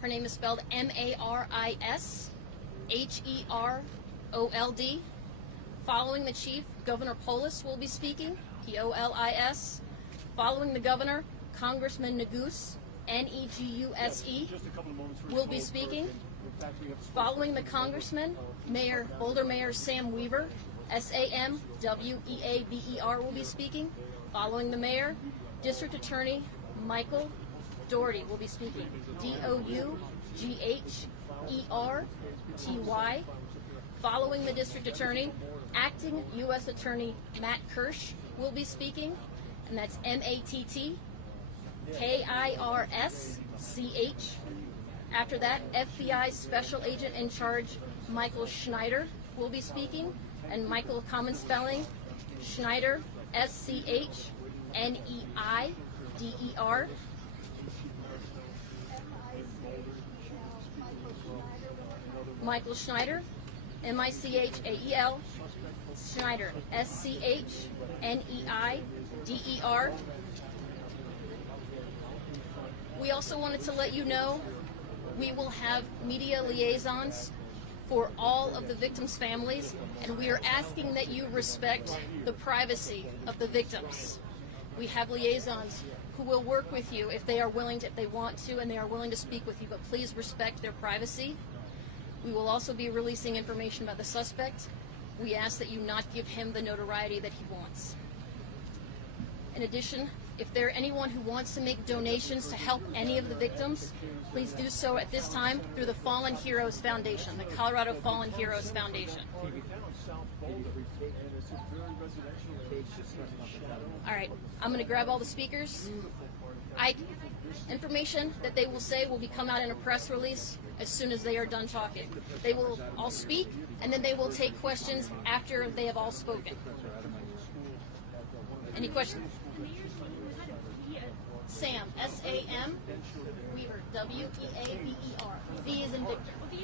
Her name is spelled Marisherold. Following the chief, Governor Polis will be speaking, Polis. Following the governor, Congressman Neguse, Neguse, will be speaking. Following the congressman, Boulder Mayor Sam Weaver, Samweaver, will be speaking. Following the mayor, District Attorney Michael Dougherty will be speaking, Dougherty. Following the district attorney, acting U.S. Attorney Matt Kirsch will be speaking, and that's Mattkirzsch. After that, FBI Special Agent in Charge Michael Schneider will be speaking, and Michael, common spelling, Schneider, Schneider. Michael Schneider, Michael, Schneider, Schneider. We also wanted to let you know we will have media liaisons for all of the victims' families, and we are asking that you respect the privacy of the victims. We have liaisons who will work with you if they are willing to, if they want to, and they are willing to speak with you, but please respect their privacy. We will also be releasing information about the suspect. We ask that you not give him the notoriety that he wants. In addition, if there anyone who wants to make donations to help any of the victims, please do so at this time through the Fallen Heroes Foundation, the Colorado Fallen Heroes Foundation. All right, I'm going to grab all the speakers. Information that they will say will be come out in a press release as soon as they are done talking. They will all speak, and then they will take questions after they have all spoken. Any questions? Sam, S-A-M, Weaver, W-E-A-V-E-R. V is in Victor. V is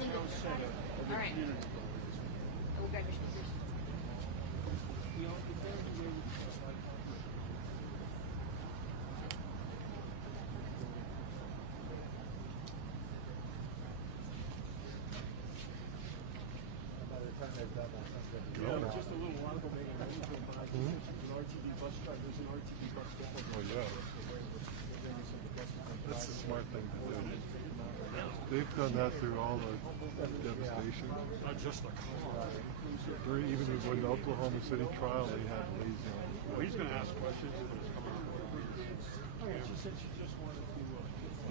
in Victor. All right. We'll grab your speakers. Just a little while ago, maybe an RTD bus driver. There's an RTD bus driver. Oh, yeah. That's a smart thing to do. They've done that through all the devastation. Not just the car. Even when the Oklahoma City trial, they had liaisons. Well, he's going to ask questions.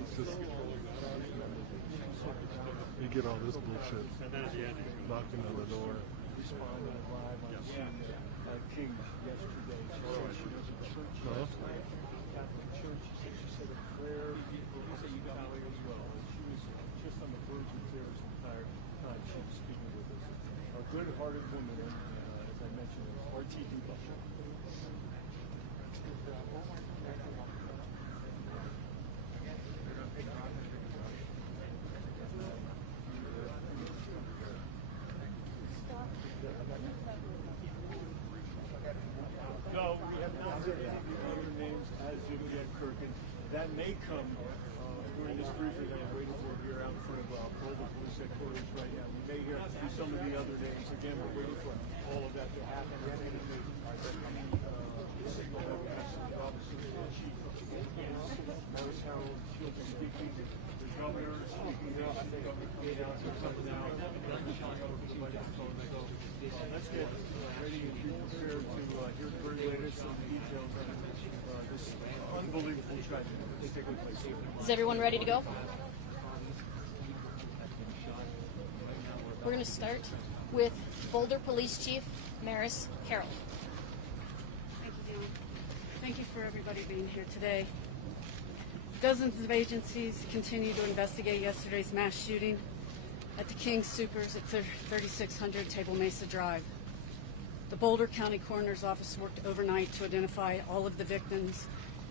It's just, you get all this bullshit And then at the end, knocking on the door. responded live on King yesterday. She said she was in church yesterday, Catholic Church. She said a prayer. He said you got away as well. She was just on the verge of tears the entire time she was speaking with us. A good-hearted woman, as I mentioned, RTD bus. No, we have not heard any other names as of yet, Kirk, and that may come during this briefing that we're waiting for here out in front of Boulder Police Headquarters right now. We may hear some of the other names. Again, we're waiting for all of that to happen. Signal that we have some officers, the chief Maris Harold, she'll be speaking. The governor is speaking now. I think Governor coming out to something now. So let's get ready and be prepared to hear the very latest on the details of this unbelievable tragedy that's taking place here. Is everyone ready to go? We're going to start with Boulder Police Chief Maris Harold. Thank you, Dion. Thank you for everybody being here today. Dozens of agencies continue to investigate yesterday's mass shooting at the King Soopers at 3600 Table Mesa Drive. The Boulder County Coroner's Office worked overnight to identify all of the victims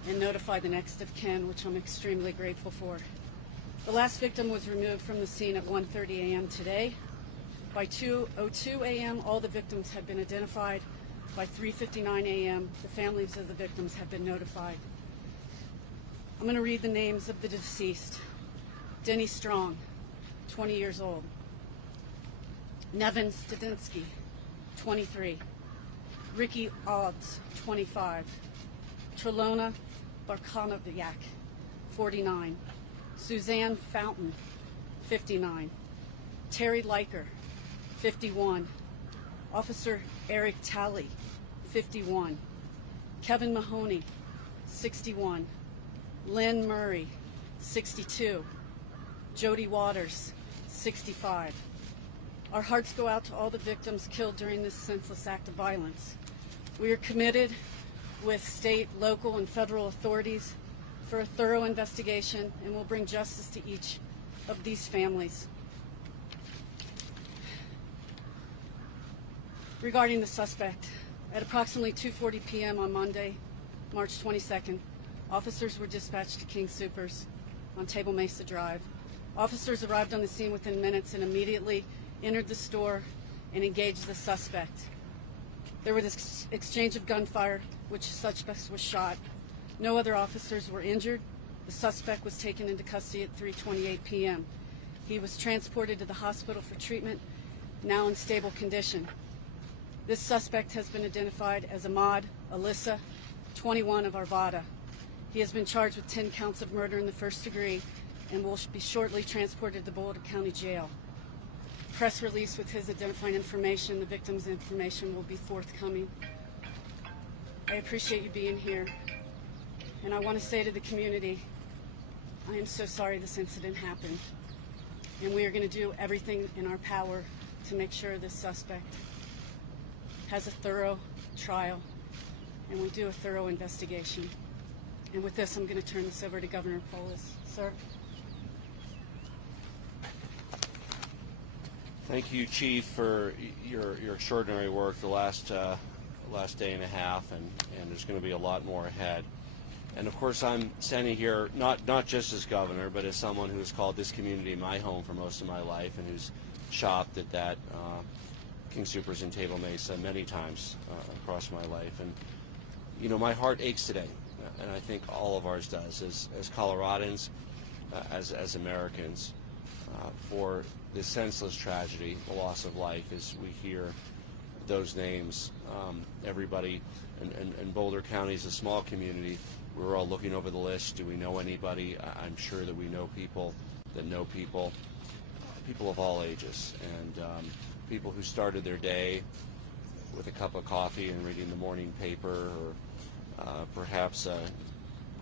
and notify the next of kin, which I'm extremely grateful for. The last victim was removed from the scene at 1:30 a.m. today. By 2:02 a.m., all the victims had been identified. By 3:59 a.m., the families of the victims have been notified. I'm going to read the names of the deceased. Denny Strong, 20 years old. Nevin Studinsky, 23. Ricky Odds, 25. Trelona Barkonoviak, 49. Suzanne Fountain, 59. Terry Leiker, 51. Officer Eric Talley, 51. Kevin Mahoney, 61. Lynn Murray, 62. Jody Waters, 65. Our hearts go out to all the victims killed during this senseless act of violence. We are committed with state, local, and federal authorities for a thorough investigation and will bring justice to each of these families. Regarding the suspect, at approximately 2:40 p.m. on Monday, March 22nd, officers were dispatched to King Soopers on Table Mesa Drive. Officers arrived on the scene within minutes and immediately entered the store and engaged the suspect. There was this exchange of gunfire, which the suspect was shot. No other officers were injured. The suspect was taken into custody at 3:28 p.m. He was transported to the hospital for treatment, now in stable condition. This suspect has been identified as Ahmad Alyssa, 21 of Arvada. He has been charged with 10 counts of murder in the first degree and will be shortly transported to the Boulder County Jail. Press release with his identifying information, the victim's information, will be forthcoming. I appreciate you being here, and I want to say to the community, I am so sorry this incident happened, and we are going to do everything in our power to make sure this suspect has a thorough trial and we do a thorough investigation. And with this, I'm going to turn this over to Governor Polis. Sir? Thank you, Chief, for your extraordinary work the last day and a half, and there's going to be a lot more ahead. And of course, I'm standing here not just as governor, but as someone who has called this community my home for most of my life, and who's shopped at that King Soopers in Table Mesa many times across my life. And you know, my heart aches today, and I think all of ours does, as Coloradans, as Americans, for this senseless tragedy, the loss of life, as we hear those names. Everybody, and Boulder County is a small community. We're all looking over the list. Do we know anybody? I'm sure that we know people that know people of all ages, and people who started their day with a cup of coffee and reading the morning paper, or perhaps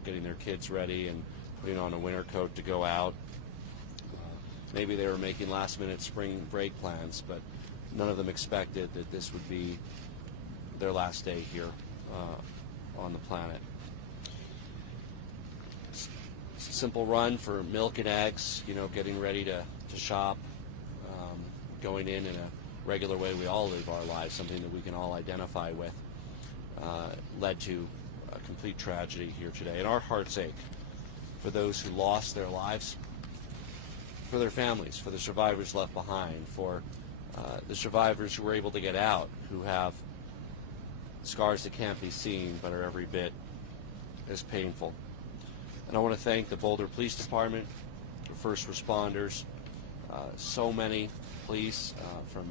getting their kids ready and putting on a winter coat to go out. Maybe they were making last-minute spring break plans, but none of them expected that this would be their last day here on the planet. It's a simple run for milk and eggs, you know, getting ready to shop, going in a regular way we all live our lives, something that we can all identify with, led to a complete tragedy here today. And our hearts ache for those who lost their lives, for their families, for the survivors left behind, for the survivors who were able to get out, who have scars that can't be seen but are every bit as painful. And I want to thank the Boulder Police Department, the first responders, so many police from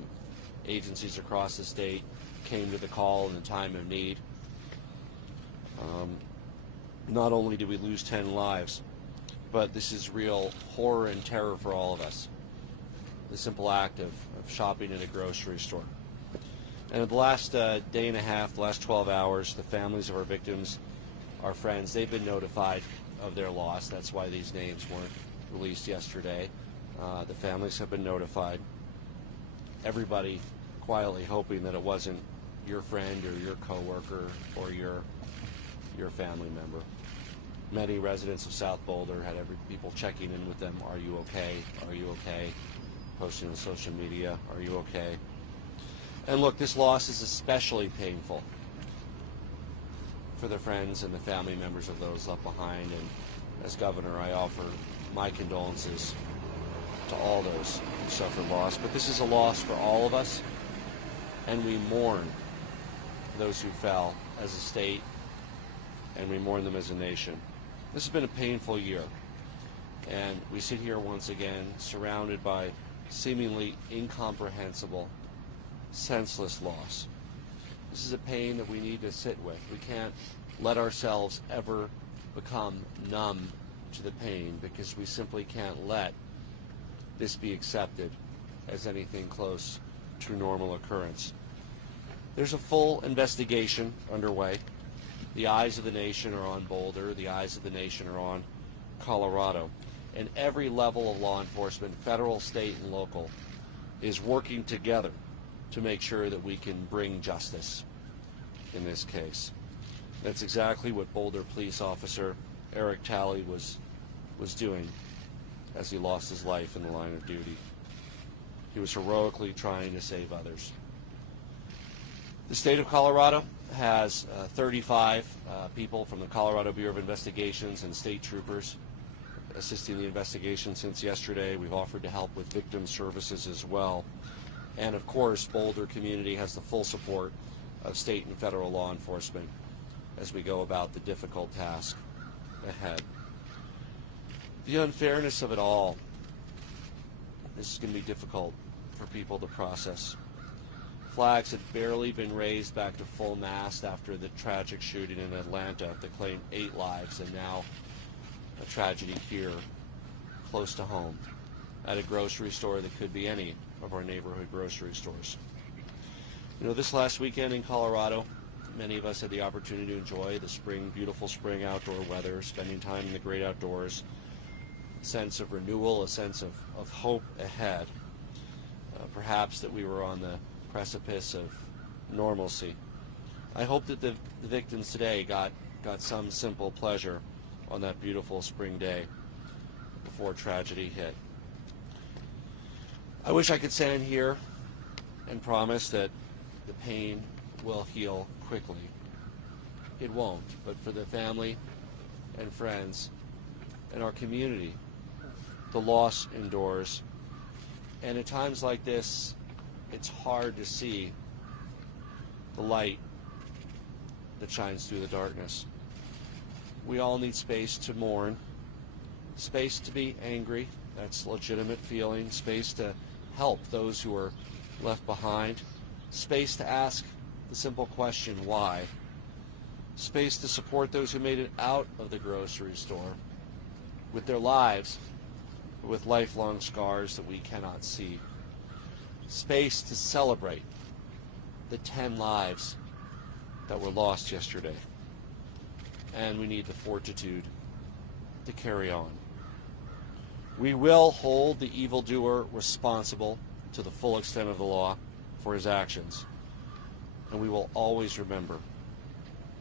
agencies across the state came to the call in a time of need. Not only did we lose 10 lives, but this is real horror and terror for all of us. The simple act of shopping at a grocery store. And in the last day and a half, the last 12 hours, the families of our victims, our friends, they've been notified of their loss. That's why these names weren't released yesterday. The families have been notified. Everybody quietly hoping that it wasn't your friend or your coworker or your family member. Many residents of South Boulder had people checking in with them. Are you okay? Are you okay? Posting on social media, are you okay? And look, this loss is especially painful for the friends and the family members of those left behind. And as governor, I offer my condolences to all those who suffered loss. But this is a loss for all of us, and we mourn those who fell as a state, and we mourn them as a nation. This has been a painful year, And we sit here once again surrounded by seemingly incomprehensible, senseless loss. This is a pain that we need to sit with. We can't let ourselves ever become numb to the pain, because we simply can't let this be accepted as anything close to normal occurrence. There's a full investigation underway. The eyes of the nation are on Boulder. The eyes of the nation are on Colorado. And every level of law enforcement, federal, state, and local, is working together to make sure that we can bring justice in this case. That's exactly what Boulder police officer Eric Talley was doing as he lost his life in the line of duty. He was heroically trying to save others. The state of Colorado has 35 people from the Colorado Bureau of Investigations and state troopers assisting the investigation since yesterday. We've offered to help with victim services as well. And of course, Boulder community has the full support of state and federal law enforcement as we go about the difficult task ahead. The unfairness of it all, this is going to be difficult for people to process. Flags had barely been raised back to full mast after the tragic shooting in Atlanta that claimed 8 lives, and now a tragedy here, close to home, at a grocery store that could be any of our neighborhood grocery stores. You know, this last weekend in Colorado, many of us had the opportunity to enjoy the beautiful spring outdoor weather, spending time in the great outdoors, a sense of renewal, a sense of hope ahead. Perhaps that we were on the precipice of normalcy. I hope that the victims today got some simple pleasure on that beautiful spring day before tragedy hit. I wish I could stand here and promise that the pain will heal quickly. It won't, but for the family and friends and our community, the loss endures. And at times like this, it's hard to see the light that shines through the darkness. We all need space to mourn, space to be angry, that's legitimate feeling, space to help those who are left behind, space to ask the simple question, why? Space to support those who made it out of the grocery store with their lives, with lifelong scars that we cannot see. Space to celebrate the 10 lives that were lost yesterday. And we need the fortitude to carry on. We will hold the evildoer responsible to the full extent of the law for his actions. And we will always remember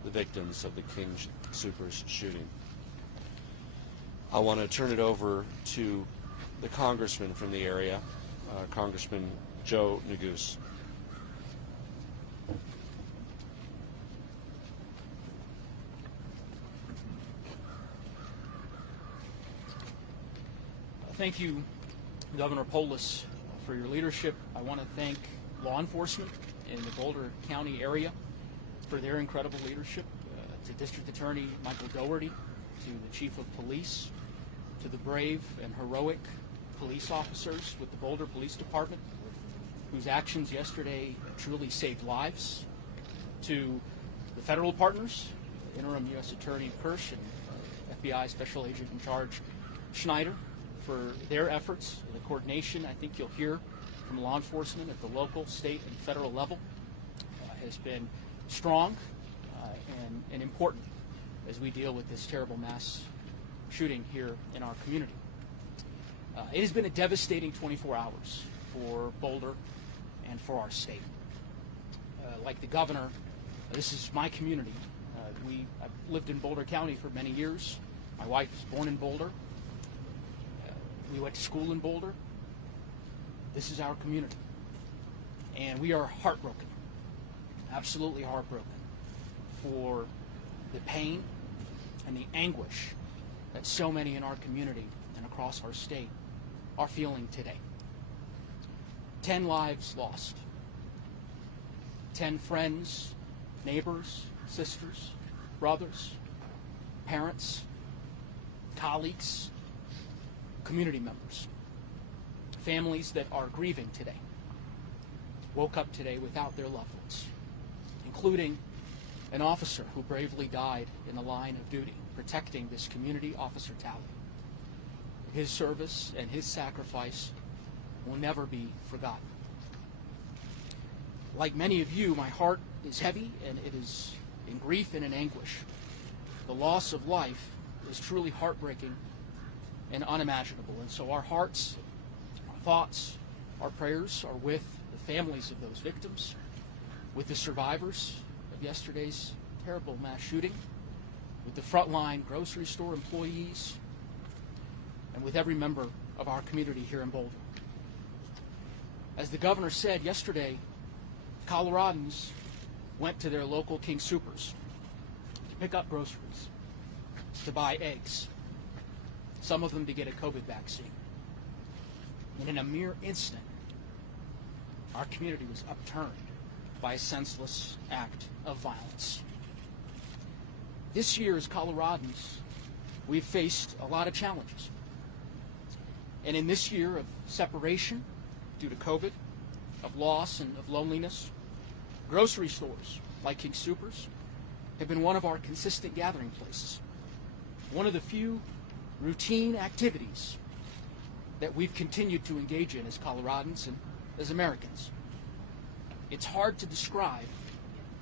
the victims of the King Soopers shooting. I want to turn it over to the congressman from the area, Congressman Joe Neguse. Thank you, Governor Polis, for your leadership. I want to thank law enforcement in the Boulder County area for their incredible leadership, to District Attorney Michael Dougherty, to the Chief of Police, to the brave and heroic police officers with the Boulder Police Department, whose actions yesterday truly saved lives, to the federal partners, Interim U.S. Attorney Kirsch and FBI Special Agent in Charge Schneider, for their efforts. The coordination, I think you'll hear from law enforcement at the local, state, and federal level has been strong and important as we deal with this terrible mass shooting here in our community. It has been a devastating 24 hours for Boulder and for our state. Like the governor, this is my community. I've lived in Boulder County for many years. My wife was born in Boulder. We went to school in Boulder. This is our community. And we are heartbroken, absolutely heartbroken, for the pain and the anguish that so many in our community and across our state are feeling today. 10 lives lost. 10 friends, neighbors, sisters, brothers, parents, colleagues, community members, families that are grieving today, woke up today without their loved ones, including an officer who bravely died in the line of duty, protecting this community, Officer Talley. His service and his sacrifice will never be forgotten. Like many of you, my heart is heavy, and it is in grief and in anguish. The loss of life is truly heartbreaking and unimaginable, and so our hearts, our thoughts, our prayers are with the families of those victims, with the survivors of yesterday's terrible mass shooting, with the frontline grocery store employees, and with every member of our community here in Boulder. As the governor said yesterday, Coloradans went to their local King Soopers to pick up groceries, to buy eggs, some of them to get a COVID vaccine. And in a mere instant, our community was upturned by a senseless act of violence. This year, as Coloradans, we've faced a lot of challenges. And in this year of separation due to COVID, of loss and of loneliness, grocery stores like King Soopers have been one of our consistent gathering places, one of the few routine activities that we've continued to engage in as Coloradans and as Americans. It's hard to describe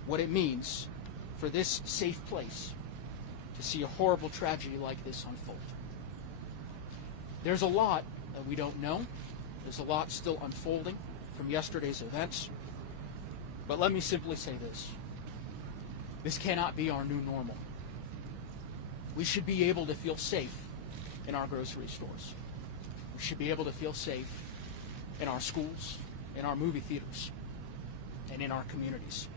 what it means for this safe place to see a horrible tragedy like this unfold. There's a lot that we don't know. There's a lot still unfolding from yesterday's events. But let me simply say this. This cannot be our new normal. We should be able to feel safe in our grocery stores. We should be able to feel safe in our schools, in our movie theaters, and in our communities.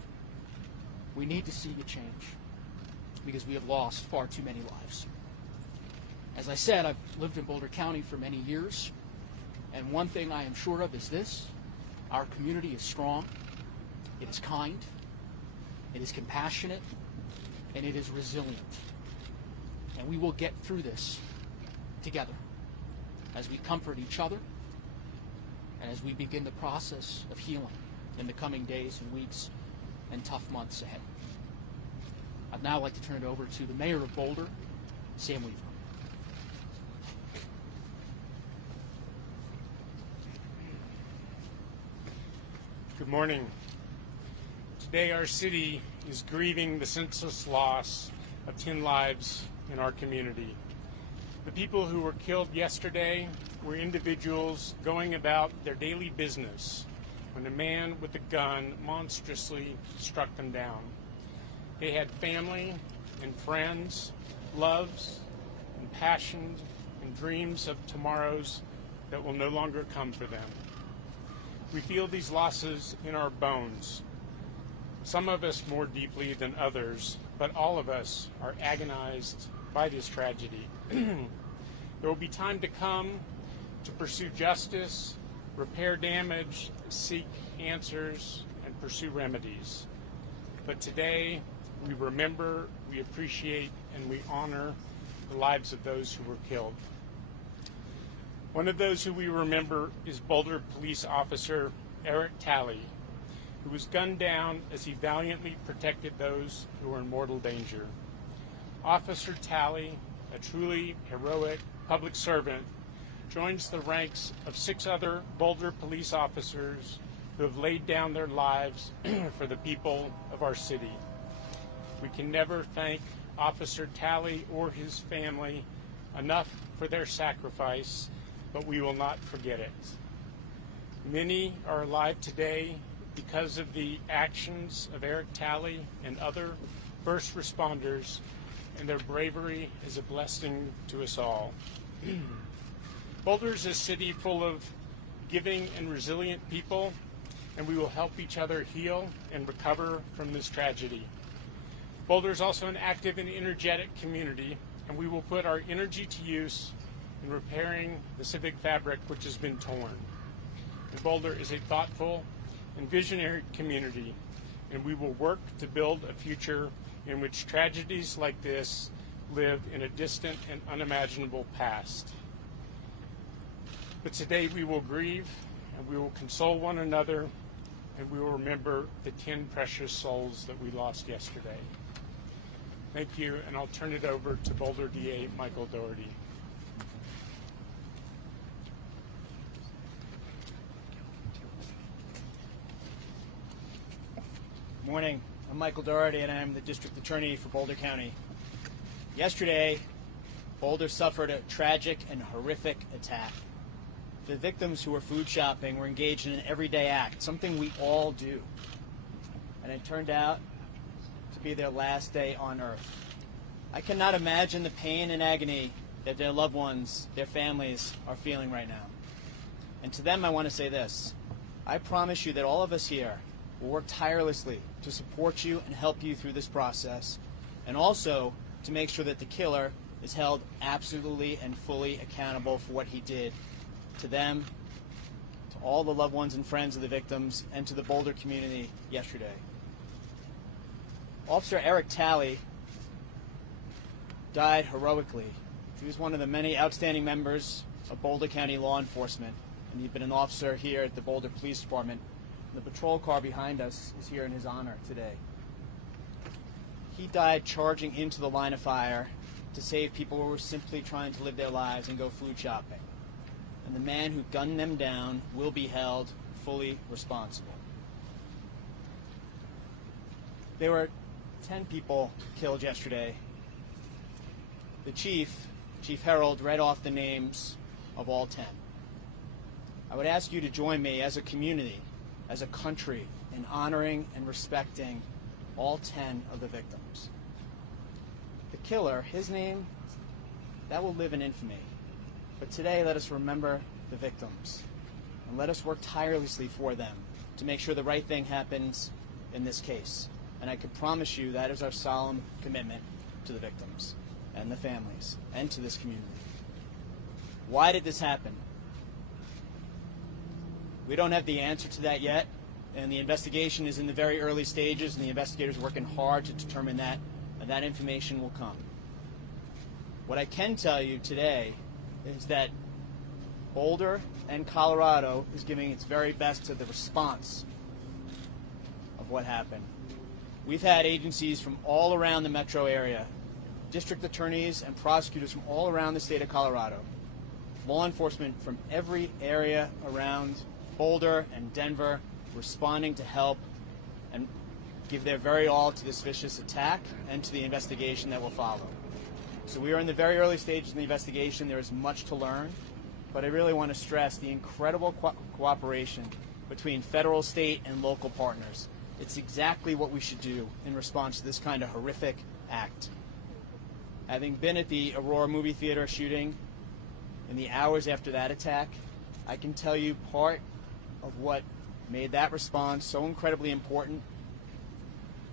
We need to see a change because we have lost far too many lives. As I said, I've lived in Boulder County for many years, and one thing I am sure of is this: our community is strong, it is kind, it is compassionate, and it is resilient. And we will get through this together as we comfort each other and as we begin the process of healing in the coming days and weeks and tough months ahead. I'd now like to turn it over to the mayor of Boulder, Sam Weaver. Good morning. Today our city is grieving the senseless loss of 10 lives in our community. The people who were killed yesterday were individuals going about their daily business when a man with a gun monstrously struck them down. They had family and friends, loves and passions and dreams of tomorrows that will no longer come for them. We feel these losses in our bones, some of us more deeply than others, but all of us are agonized by this tragedy. There will be time to come to pursue justice, repair damage, seek answers, and pursue remedies. But today, we remember, we appreciate, and we honor the lives of those who were killed. One of those who we remember is Boulder Police Officer Eric Talley, who was gunned down as he valiantly protected those who were in mortal danger. Officer Talley, a truly heroic public servant, joins the ranks of 6 other Boulder police officers who have laid down their lives for the people of our city. We can never thank Officer Talley or his family enough for their sacrifice, but we will not forget it. Many are alive today because of the actions of Eric Talley and other first responders, and their bravery is a blessing to us all. Boulder is a city full of giving and resilient people, and we will help each other heal and recover from this tragedy. Boulder is also an active and energetic community, and we will put our energy to use in repairing the civic fabric which has been torn. And Boulder is a thoughtful and visionary community, and we will work to build a future in which tragedies like this live in a distant and unimaginable past. But today we will grieve and we will console one another and we will remember the 10 precious souls that we lost yesterday. Thank you, and I'll turn it over to Boulder DA Michael Doherty. Morning. I'm Michael Doherty, and I'm the District Attorney for Boulder County. Yesterday, Boulder suffered a tragic and horrific attack. The victims who were food shopping were engaged in an everyday act, something we all do. And it turned out to be their last day on Earth. I cannot imagine the pain and agony that their loved ones, their families, are feeling right now. And to them, I want to say this. I promise you that all of us here will work tirelessly to support you and help you through this process, and also to make sure that the killer is held absolutely and fully accountable for what he did to them, to all the loved ones and friends of the victims, and to the Boulder community yesterday. Officer Eric Talley died heroically. He was one of the many outstanding members of Boulder County law enforcement, and he'd been an officer here at the Boulder Police Department. The patrol car behind us is here in his honor today. He died charging into the line of fire to save people who were simply trying to live their lives and go food shopping. And the man who gunned them down will be held fully responsible. There were 10 people killed yesterday. The Chief Harold, read off the names of all 10. I would ask you to join me as a community, as a country, in honoring and respecting all 10 of the victims. The killer, his name, that will live in infamy. But today, let us remember the victims, and let us work tirelessly for them to make sure the right thing happens in this case. And I can promise you that is our solemn commitment to the victims and the families and to this community. Why did this happen? We don't have the answer to that yet, and the investigation is in the very early stages, and the investigators are working hard to determine that, and that information will come. What I can tell you today is that Boulder and Colorado is giving its very best to the response of what happened. We've had agencies from all around the metro area, district attorneys and prosecutors from all around the state of Colorado, law enforcement from every area around Boulder and Denver responding to help and give their very all to this vicious attack and to the investigation that will follow. So we are in the very early stages of the investigation. There is much to learn, but I really want to stress the incredible cooperation between federal, state, and local partners. It's exactly what we should do in response to this kind of horrific act. Having been at the Aurora movie theater shooting in the hours after that attack, I can tell you part of what made that response so incredibly important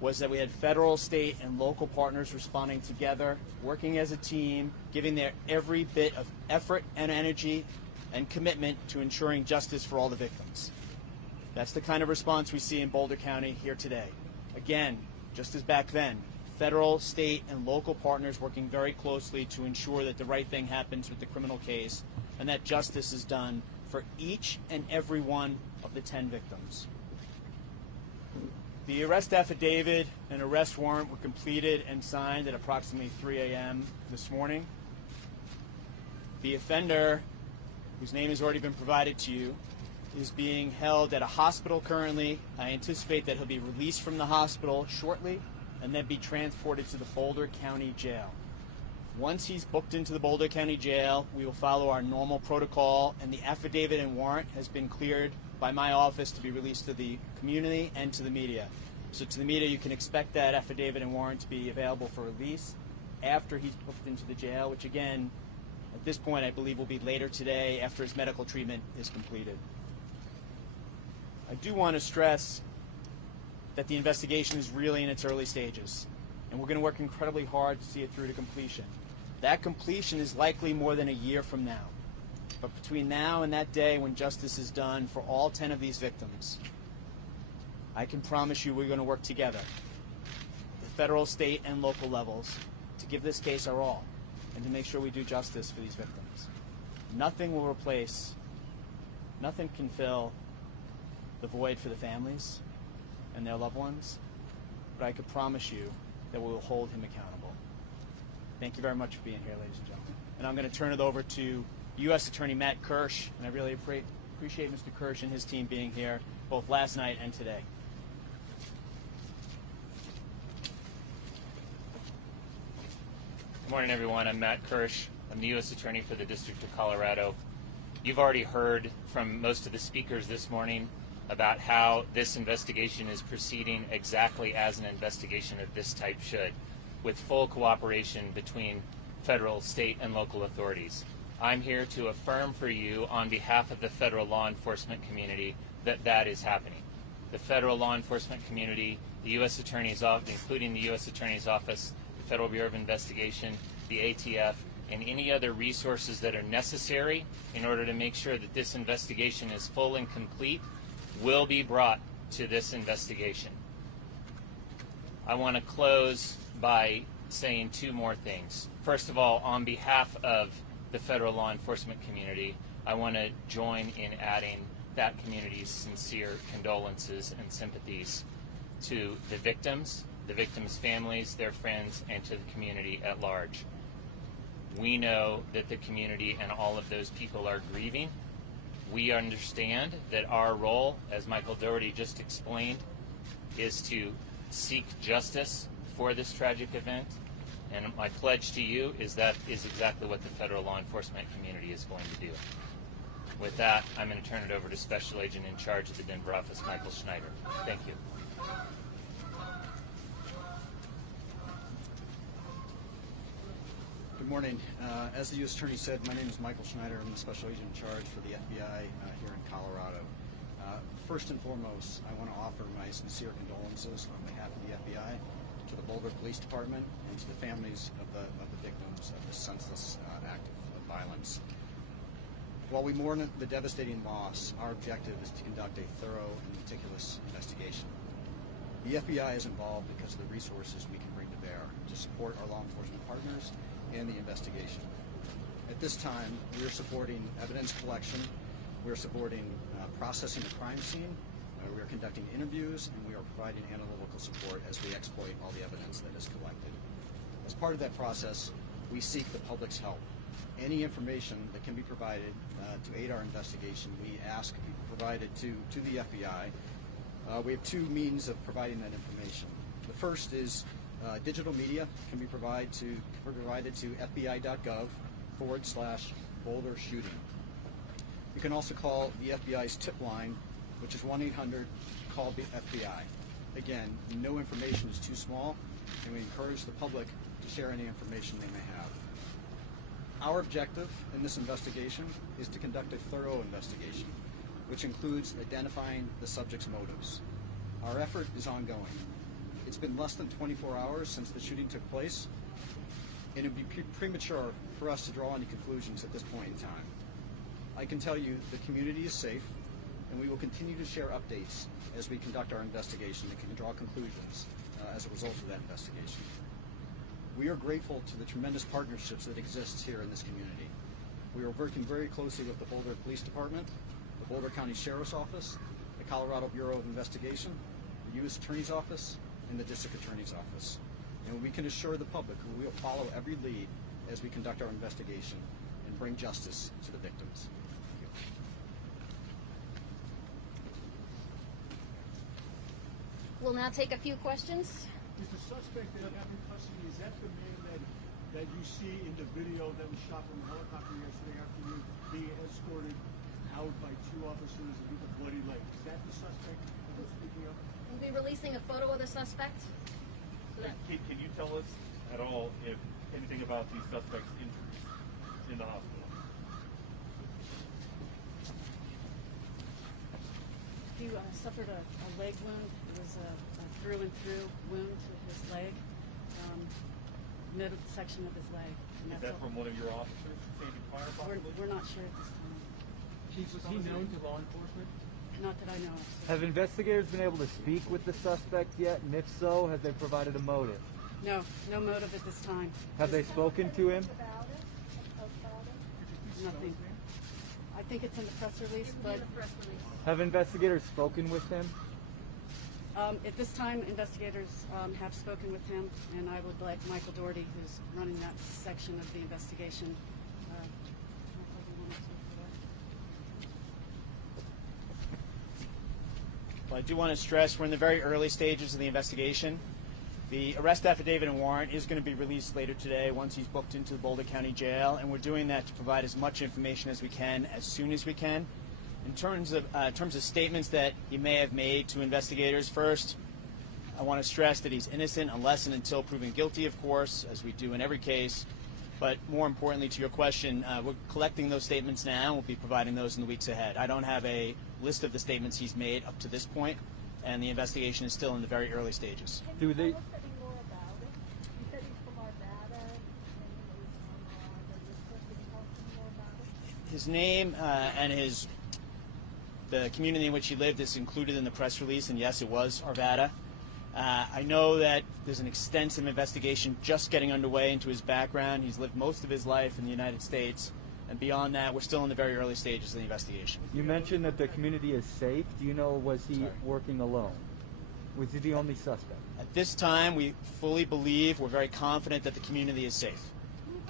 was that we had federal, state, and local partners responding together, working as a team, giving their every bit of effort and energy and commitment to ensuring justice for all the victims. That's the kind of response we see in Boulder County here today. Again, just as back then, federal, state, and local partners working very closely to ensure that the right thing happens with the criminal case and that justice is done for each and every one of the 10 victims. The arrest affidavit and arrest warrant were completed and signed at approximately 3 a.m. this morning. The offender, whose name has already been provided to you, is being held at a hospital currently. I anticipate that he'll be released from the hospital shortly and then be transported to the Boulder County Jail. Once he's booked into the Boulder County Jail, we will follow our normal protocol, and the affidavit and warrant has been cleared by my office to be released to the community and to the media. So to the media, you can expect that affidavit and warrant to be available for release after he's booked into the jail, which again, at this point, I believe will be later today after his medical treatment is completed. I do want to stress that the investigation is really in its early stages, and we're going to work incredibly hard to see it through to completion. That completion is likely more than a year from now. But between now and that day when justice is done for all 10 of these victims, I can promise you we're going to work together, the federal, state, and local levels, to give this case our all and to make sure we do justice for these victims. Nothing will replace Nothing can fill the void for the families and their loved ones, but I could promise you that we will hold him accountable. Thank you very much for being here, ladies and gentlemen. And I'm going to turn it over to U.S. Attorney Matt Kirsch, and I really appreciate Mr. Kirsch and his team being here both last night and today. Good morning, everyone. I'm Matt Kirsch. I'm the U.S. Attorney for the District of Colorado. You've already heard from most of the speakers this morning about how this investigation is proceeding exactly as an investigation of this type should, with full cooperation between federal, state, and local authorities. I'm here to affirm for you on behalf of the federal law enforcement community that that is happening. The federal law enforcement community, the U.S. Attorney's Office, including the U.S. Attorney's Office, the Federal Bureau of Investigation, the ATF, and any other resources that are necessary in order to make sure that this investigation is full and complete will be brought to this investigation. I want to close by saying two more things. First of all, on behalf of the federal law enforcement community, I want to join in adding that community's sincere condolences and sympathies to the victims' families, their friends, and to the community at large. We know that the community and all of those people are grieving. We understand that our role, as Michael Dougherty just explained, is to seek justice for this tragic event. And my pledge to you is that is exactly what the federal law enforcement community is going to do. With that, I'm going to turn it over to Special Agent in charge of the Denver office, Michael Schneider. Thank you. Good morning. As the U.S. Attorney said, my name is Michael Schneider. I'm the Special Agent in charge for the FBI here in Colorado. First and foremost, I want to offer my sincere condolences on behalf of the FBI to the Boulder Police Department and to the families of the victims of this senseless act of violence. While we mourn the devastating loss, our objective is to conduct a thorough and meticulous investigation. The FBI is involved because of the resources we can bring to bear to support our law enforcement partners and the investigation. At this time, we are supporting evidence collection, we are supporting processing the crime scene, we are conducting interviews, and we are providing analytical support as we exploit all the evidence that is collected. As part of that process, we seek the public's help. Any information that can be provided to aid our investigation, we ask be provided to the FBI. We have two means of providing that information. The first is digital media can be provided to fbi.gov/Boulder shooting. You can also call the FBI's tip line, which is 1-800-CALL-FBI. Again, no information is too small, and we encourage the public to share any information they may have. Our objective in this investigation is to conduct a thorough investigation, which includes identifying the subject's motives. Our effort is ongoing. It's been less than 24 hours since the shooting took place, and it would be premature for us to draw any conclusions at this point in time. I can tell you the community is safe, and we will continue to share updates as we conduct our investigation and can draw conclusions as a result of that investigation. We are grateful to the tremendous partnerships that exist here in this community. We are working very closely with the Boulder Police Department, the Boulder County Sheriff's Office, the Colorado Bureau of Investigation, the U.S. Attorney's Office, and the District Attorney's Office. And we can assure the public we will follow every lead as we conduct our investigation and bring justice to the victims. We'll now take a few questions. Is the suspect that you have in custody, is that the man that you see in the video that was shot from a helicopter yesterday afternoon being escorted out by two officers with a bloody leg? Is that the suspect that we're speaking of? We'll be releasing a photo of the suspect. Can you tell us at all if anything about these suspects' injuries in the hospital? He suffered a leg wound. It was a through and through wound to his leg, middle section of his leg. And Is that from one of your officers changing fire possibly? We're not sure at this time. Was he known to law enforcement? Not that I know of. Sir. Have investigators been able to speak with the suspect yet? And if so, have they provided a motive? No, no motive at this time. Have they spoken to him? Nothing. I think it's in the press release, but Have investigators spoken with him? at this time, investigators have spoken with him, and I would like Michael Doherty, who's running that section of the investigation. Well, I do want to stress we're in the very early stages of the investigation. The arrest affidavit and warrant is going to be released later today once he's booked into the Boulder County Jail, and we're doing that to provide as much information as we can as soon as we can. In terms of statements that he may have made to investigators, first, I want to stress that he's innocent unless and until proven guilty, of course, as we do in every case. But more importantly, to your question, we're collecting those statements now, and we'll be providing those in the weeks ahead. I don't have a list of the statements he's made up to this point, and the investigation is still in the very early stages. Do they? His name and the community in which he lived is included in the press release, and yes, it was Arvada. I know that there's an extensive investigation just getting underway into his background. He's lived most of his life in the United States, and beyond that, we're still in the very early stages of the investigation. You mentioned that the community is safe. Do you know, was he working alone? Was he the only suspect? At this time, we fully believe, we're very confident that the community is safe,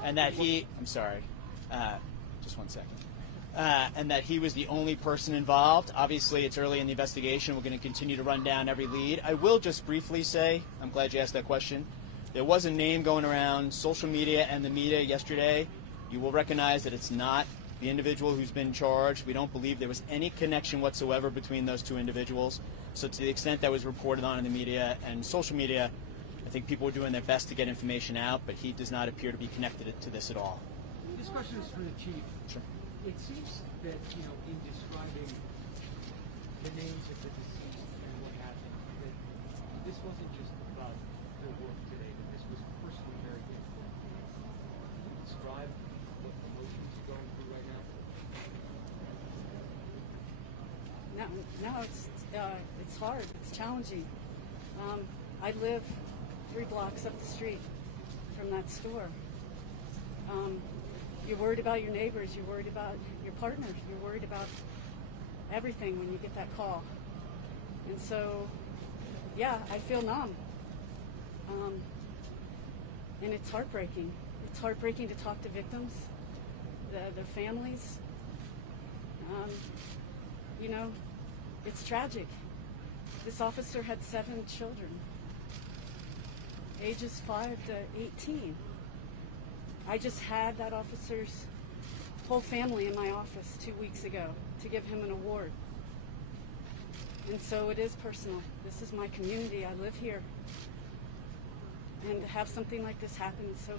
and that he, I'm sorry, just one second. And that he was the only person involved. Obviously, it's early in the investigation. We're going to continue to run down every lead. I will just briefly say, I'm glad you asked that question, there was a name going around social media and the media yesterday. You will recognize that it's not the individual who's been charged. We don't believe there was any connection whatsoever between those two individuals. So to the extent that was reported on in the media and social media, I think people were doing their best to get information out, but he does not appear to be connected to this at all. This question is for the chief. Sure. It seems that, in describing the names of the deceased and what happened, that this wasn't just about the work today, that this was personally very difficult. Can you describe what emotions you're going through right now? No, it's hard. It's challenging. I live 3 blocks up the street from that store. You're worried about your neighbors. You're worried about your partners. You're worried about everything when you get that call. And so, yeah, I feel numb. And it's heartbreaking. It's heartbreaking to talk to victims, their families. It's tragic. This officer had 7 children, ages 5 to 18. I just had that officer's whole family in my office 2 weeks ago to give him an award. And so it is personal. This is my community. I live here. And to have something like this happen so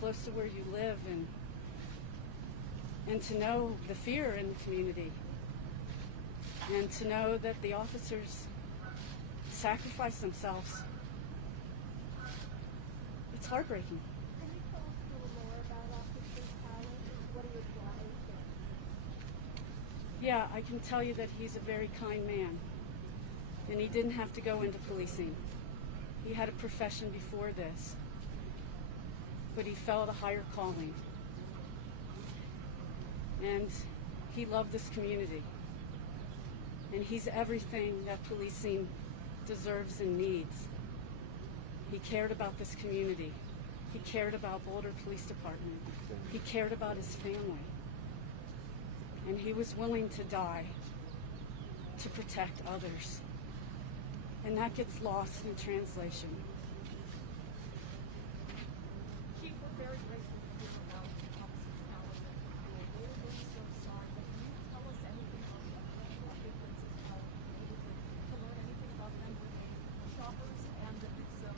close to where you live, and to know the fear in the community, and to know that the officers sacrifice themselves, it's heartbreaking. Yeah, I can tell you that he's a very kind man, and he didn't have to go into policing. He had a profession before this, but he felt a higher calling, and he loved this community, and he's everything that policing deserves and needs. He cared about this community. He cared about Boulder Police Department. He cared about his family. And he was willing to die to protect others. And that gets lost in translation. Chief, we're very grateful for your allowing the officers out of it. We're really so sorry. But can you tell us anything about the differences, how you were able to learn anything about them being shoppers and the mix of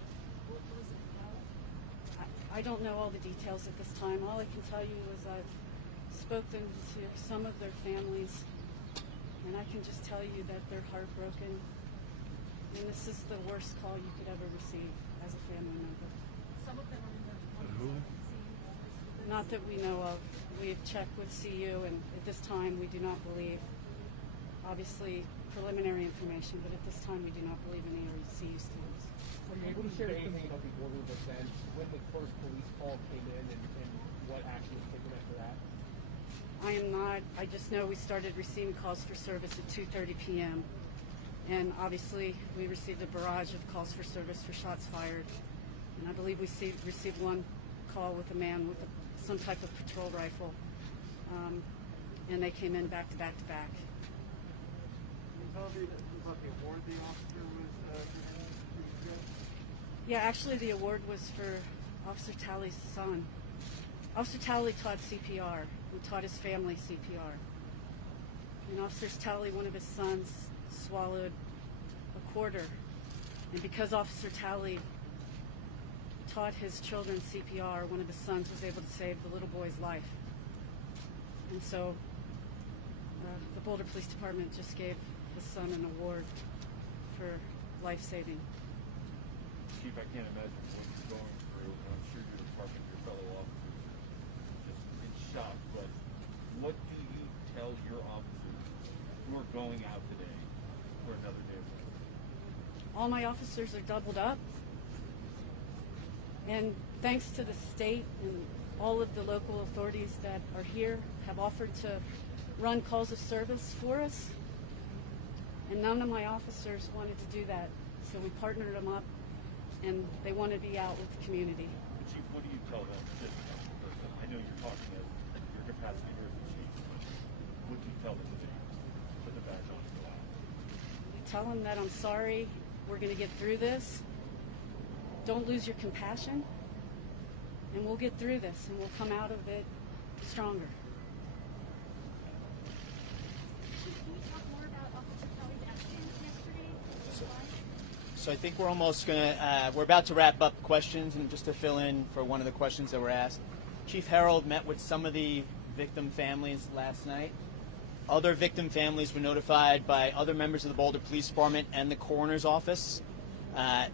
workers and health? I don't know all the details at this time. All I can tell you is I've spoken to some of their families, and I can just tell you that they're heartbroken, and this is the worst call you could ever receive as a family member. Some of them are in their 20s. Not that we know of. We've checked with CU, and at this time we do not believe, obviously preliminary information, but at this time we do not believe any are CU students. Are you able to share anything about the order of events, when the first police call came in, and what action was taken after that? I am not. I just know we started receiving calls for service at 2:30 p.m. And obviously, we received a barrage of calls for service for shots fired. And I believe we received one call with a man with some type of patrol rifle. And they came in back to back to back. Can you tell me about the award the officer was Yeah, actually the award was for Officer Talley's son. Officer Talley taught CPR. He taught his family CPR. And Officer Talley, one of his sons, swallowed a quarter. And because Officer Talley taught his children CPR, one of his sons was able to save the little boy's life. And so the Boulder Police Department just gave his son an award for life-saving. Chief, I can't imagine what you're going through, and I'm sure your department, your fellow officers, just in shock. But what do you tell your officers who are going out today for another day of work? All my officers are doubled up. And thanks to the state and all of the local authorities that are here have offered to run calls of service for us. And none of my officers wanted to do that. So we partnered them up, and they want to be out with the community. But Chief, what do you tell them just as a person? I know you're talking as your capacity here as the chief, but what do you tell them today? Put the badge on and go out. Tell them that I'm sorry, we're going to get through this. Don't lose your compassion, and we'll get through this, and we'll come out of it stronger. Can you talk more about Officer Kelly's actions yesterday? So I think we're almost going to, we're about to wrap up questions, and just to fill in for one of the questions that were asked, Chief Harold met with some of the victim families last night. Other victim families were notified by other members of the Boulder Police Department and the coroner's office and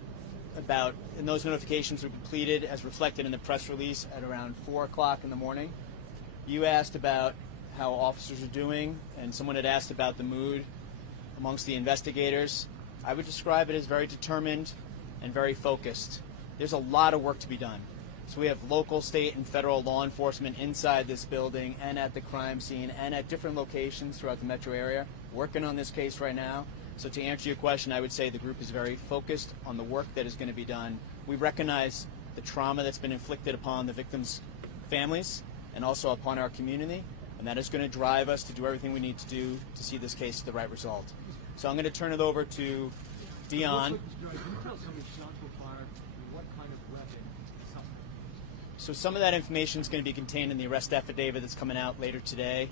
those notifications were completed as reflected in the press release at around 4 o'clock in the morning. You asked about how officers are doing, and someone had asked about the mood amongst the investigators. I would describe it as very determined and very focused. There's a lot of work to be done. So we have local, state, and federal law enforcement inside this building and at the crime scene and at different locations throughout the metro area working on this case right now. So to answer your question, I would say the group is very focused on the work that is going to be done. We recognize the trauma that's been inflicted upon the victims' families and also upon our community, and that is going to drive us to do everything we need to do to see this case to the right result. So I'm going to turn it over to Dion. So some of that information is going to be contained in the arrest affidavit that's coming out later today.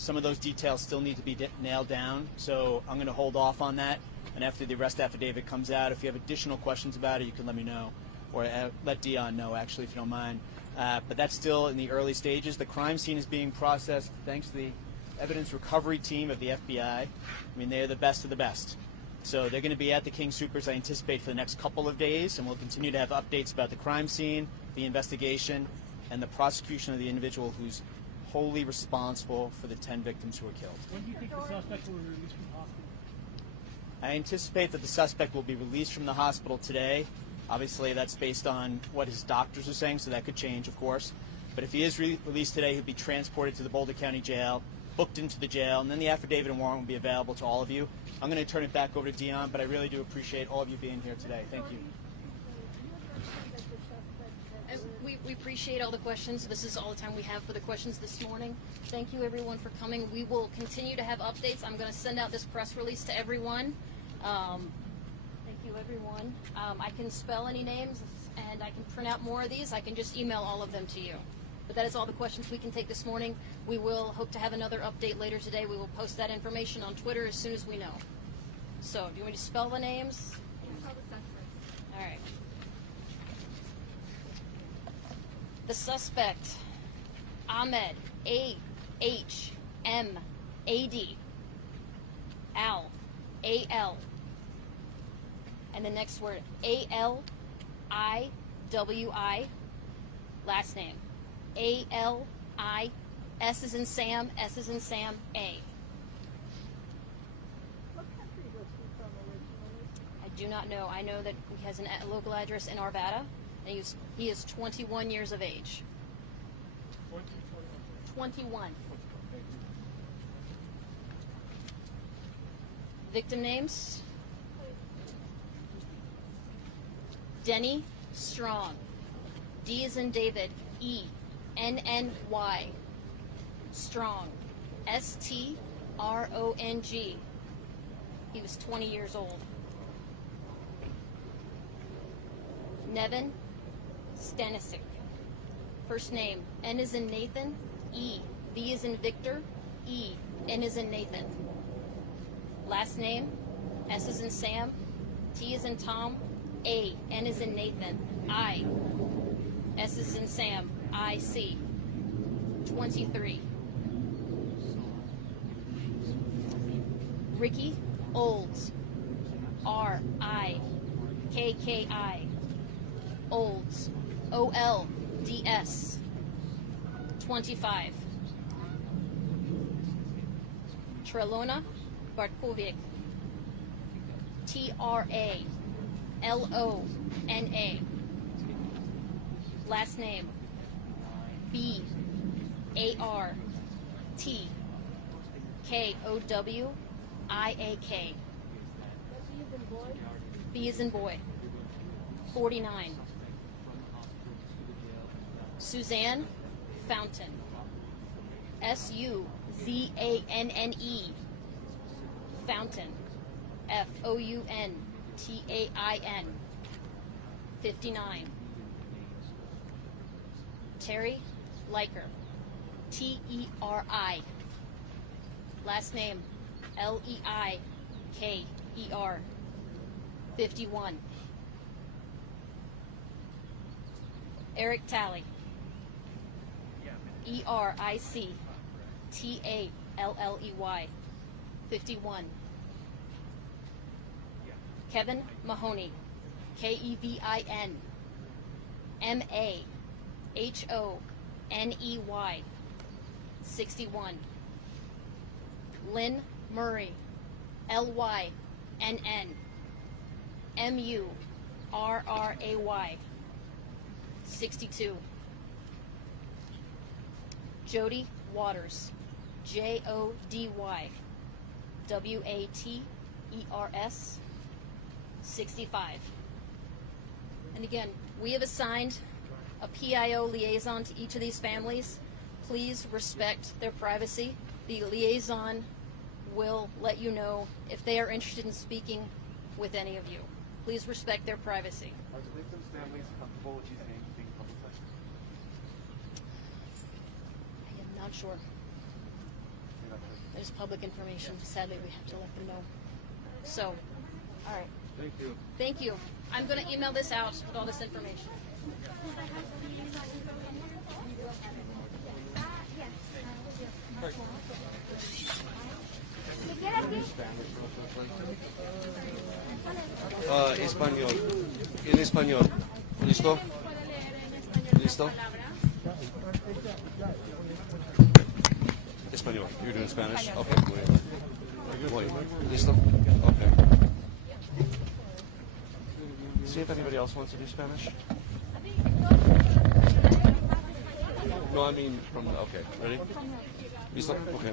Some of those details still need to be nailed down, so I'm going to hold off on that. And after the arrest affidavit comes out, if you have additional questions about it, you can let me know, or let Dion know, actually, if you don't mind. But that's still in the early stages. The crime scene is being processed thanks to the evidence recovery team of the FBI. I mean, they're the best of the best. So they're going to be at the King Soopers, I anticipate, for the next couple of days, and we'll continue to have updates about the crime scene, the investigation, and the prosecution of the individual who's wholly responsible for the 10 victims who were killed. When do you think the suspect will be released from the hospital? I anticipate that the suspect will be released from the hospital today. Obviously, that's based on what his doctors are saying, so that could change, of course. But if he is released today, he'll be transported to the Boulder County Jail, booked into the jail, and then the affidavit and warrant will be available to all of you. I'm going to turn it back over to Dion, but I really do appreciate all of you being here today. Thank you. We appreciate all the questions. This is all the time we have for the questions this morning. Thank you, everyone, for coming. We will continue to have updates. I'm going to send out this press release to everyone. Thank you, everyone. I can spell any names, and I can print out more of these. I can just email all of them to you. But that is all the questions we can take this morning. We will hope to have another update later today. We will post that information on Twitter as soon as we know. So, do you want me to spell the names? All right. The suspect, Ahmed, A-H-M-A-D, Al, A-L, and the next word, A-L-I-W-I, last name, A-L-I, S is in Sam, S is in Sam, A. What country was he from originally? I do not know. I know that he has a local address in Arvada. And he is 21 years of age. 21. Victim names: Denny Strong, D as in David, E, N-N-Y, Strong, S-T-R-O-N-G. He was 20 years old. Nevin Stanisic. First name, N as in Nathan, E, V as in Victor, E, N as in Nathan. Last name, S as in Sam, T as in Tom, A, N as in Nathan, I, S as in Sam, I, C. 23. Ricky Olds, R-I-K-K-I, Olds, O-L-D-S, 25. Trelona Bartkovic, T-R-A-L-O-N-A. Last name, B-A-R-T-K-O-W-I-A-K. B as in boy. 49. Suzanne Fountain, S-U-Z-A-N-N-E, Fountain, F-O-U-N-T-A-I-N, 59. Terry Liker, T-E-R-I. Last name, L-E-I-K-E-R, 51. Eric Talley, E-R-I-C-T-A-L-L-E-Y, 51. Kevin Mahoney, K-E-V-I-N, M-A-H-O-N-E-Y, 61. Lynn Murray, L-Y-N-N, M-U-R-R-A-Y, 62. Jody Waters, J-O-D-Y, W-A-T-E-R-S, 65. And again, we have assigned a PIO liaison to each of these families. Please respect their privacy. The liaison will let you know if they are interested in speaking with any of you. Please respect their privacy. Are the victims' families comfortable with these names being publicized? I am not sure. There's public information. Sadly, we have to let them know. So, all right. Thank you. Thank you. I'm going to email this out with all this information. Español. En español. ¿Listo? ¿Listo? Español. You're doing Spanish? Okay. Muy bien. ¿Listo? Okay. See if anybody else wants to do Spanish. No, I mean from. Okay. Ready? ¿Listo? Okay.